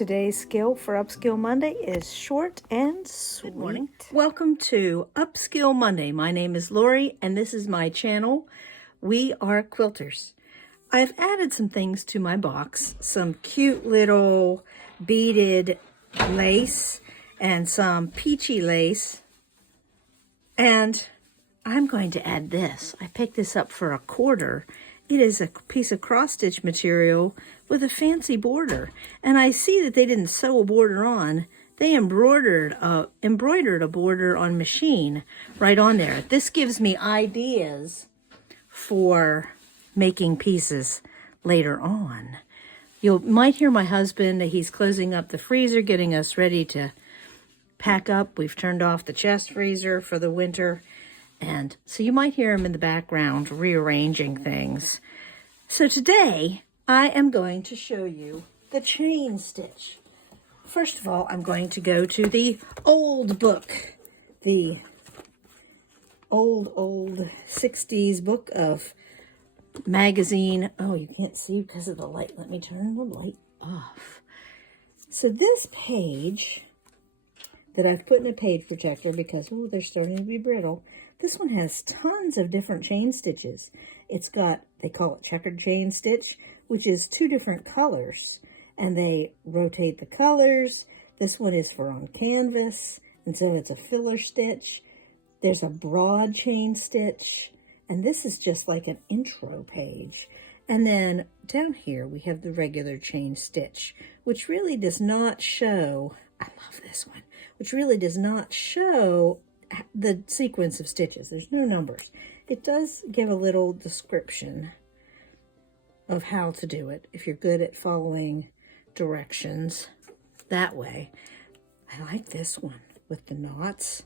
Today's skill for Upskill Monday is short and sweet. Good morning. Welcome to Upskill Monday. My name is Lorrie and this is my channel. We are quilters. I've added some things to my box, some cute little beaded lace and some peachy lace. And I'm going to add this. I picked this up for $1/4. It is a piece of cross-stitch material with a fancy border. And I see that they didn't sew a border on. They embroidered a border on machine right on there. This gives me ideas for making pieces later on. You might hear my husband. He's closing up the freezer, getting us ready to pack up. We've turned off the chest freezer for the winter. And so you might hear him in the background rearranging things. So today I am going to show you the chain stitch. First of all, I'm going to go to the old book, the old 60s book of magazine. Oh, you can't see because of the light. Let me turn the light off. So this page that I've put in a page protector because, oh, they're starting to be brittle. This one has tons of different chain stitches. It's got, they call it checkered chain stitch, which is 2 different colors. And they rotate the colors. This one is for on canvas, and so it's a filler stitch. There's a broad chain stitch, and this is just like an intro page. And then down here we have the regular chain stitch, which really does not show, I love this one, which really does not show the sequence of stitches. There's no numbers. It does give a little description of how to do it if you're good at following directions that way. I like this one with the knots.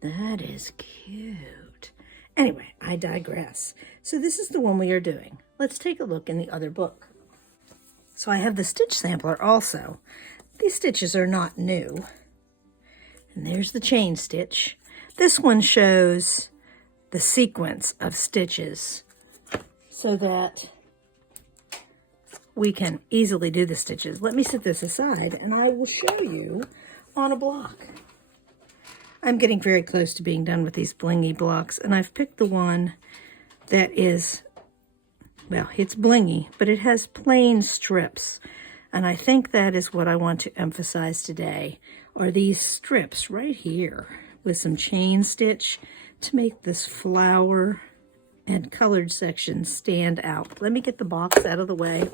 That is cute. Anyway, I digress. So this is the one we are doing. Let's take a look in the other book. So I have the stitch sampler also. These stitches are not new. And there's the chain stitch. This one shows the sequence of stitches so that we can easily do the stitches. Let me set this aside and I will show you on a block. I'm getting very close to being done with these blingy blocks, and I've picked the one that is, well, it's blingy, but it has plain strips. And I think that is what I want to emphasize today, are these strips right here with some chain stitch to make this flower and colored section stand out. Let me get the box out of the way.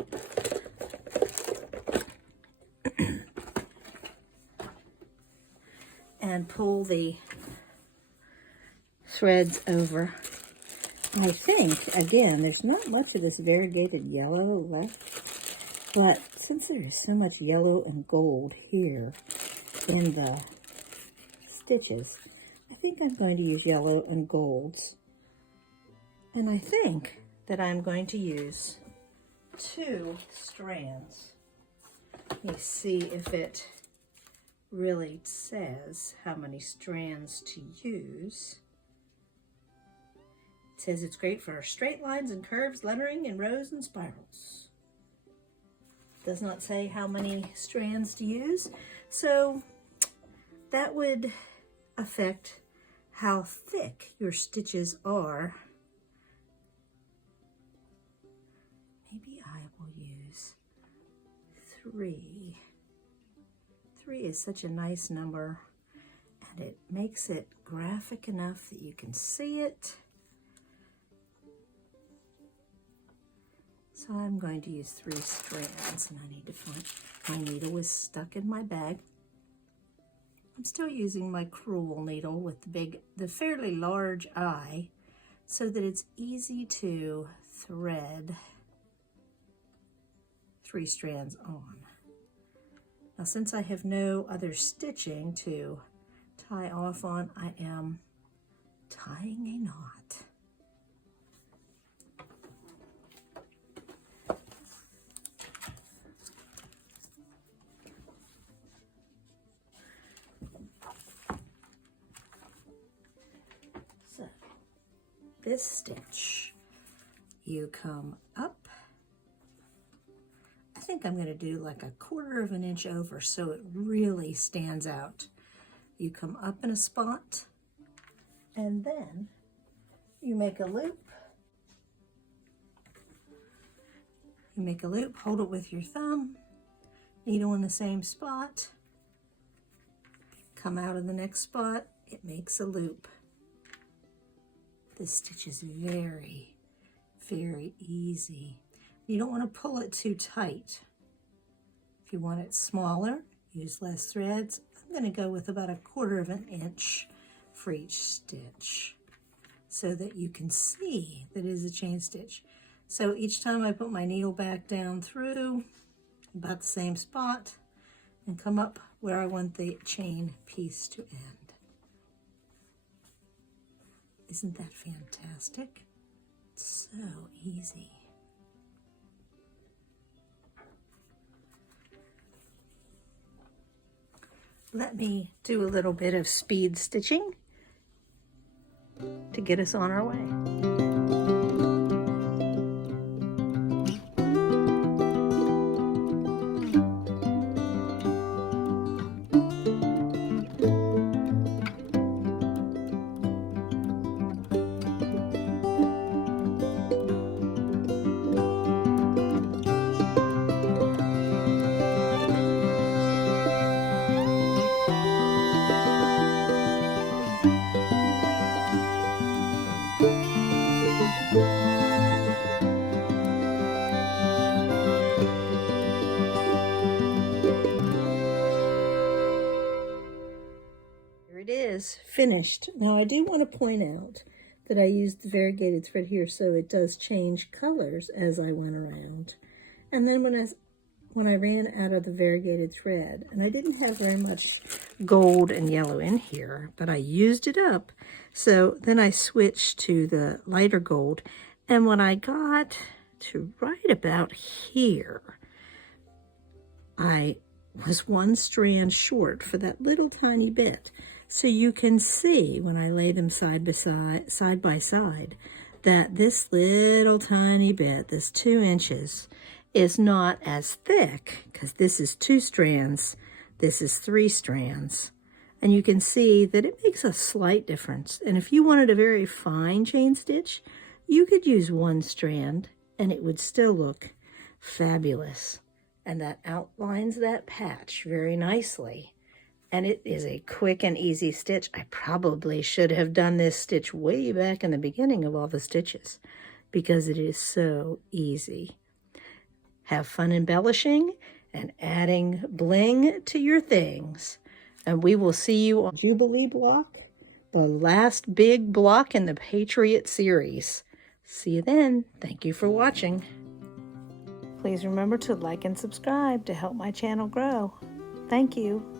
And pull the threads over. I think, again, there's not much of this variegated yellow left, but since there is so much yellow and gold here in the stitches, I think I'm going to use yellow and golds. And I think that I'm going to use 2 strands. Let me see if it really says how many strands to use. It says it's great for straight lines and curves, lettering, and rows and spirals. Does not say how many strands to use, so that would affect how thick your stitches are. Maybe I will use 3. 3 is such a nice number, and it makes it graphic enough that you can see it. So I'm going to use 3 strands, and I need to find, my needle is stuck in my bag. I'm still using my crewel needle with the fairly large eye so that it's easy to thread 3 strands on. Now, since I have no other stitching to tie off on, I am tying a knot. So, this stitch, you come up. think I'm going to do like 1/4 of an inch over so it really stands out. You come up in a spot, and then you make a loop. You make a loop, hold it with your thumb, needle in the same spot, come out of the next spot, it makes a loop. This stitch is very, very easy. You don't want to pull it too tight. If you want it smaller, use less threads. I'm going to go with about 1/4 of an inch for each stitch so that you can see that it is a chain stitch. So each time I put my needle back down through about the same spot and come up where I want the chain piece to end. Isn't that fantastic? It's so easy. Let me do a little bit of speed stitching to get us on our way. It is finished. Now I do want to point out that I used the variegated thread here so it does change colors as I went around. And then when I ran out of the variegated thread, and I didn't have very much gold and yellow in here, but I used it up. So then I switched to the lighter gold. And when I got to right about here, I was 1 strand short for that little tiny bit. So you can see when I lay them side by side, that this little tiny bit, this 2 inches, is not as thick, because this is 2 strands, this is 3 strands. And you can see that it makes a slight difference. And if you wanted a very fine chain stitch, you could use 1 strand and it would still look fabulous. And that outlines that patch very nicely. And it is a quick and easy stitch. I probably should have done this stitch way back in the beginning of all the stitches because it is so easy. Have fun embellishing and adding bling to your things. And we will see you on Jubilee block, the last big block in the Patriot series. See you then. Thank you for watching. Please remember to like and subscribe to help my channel grow. Thank you.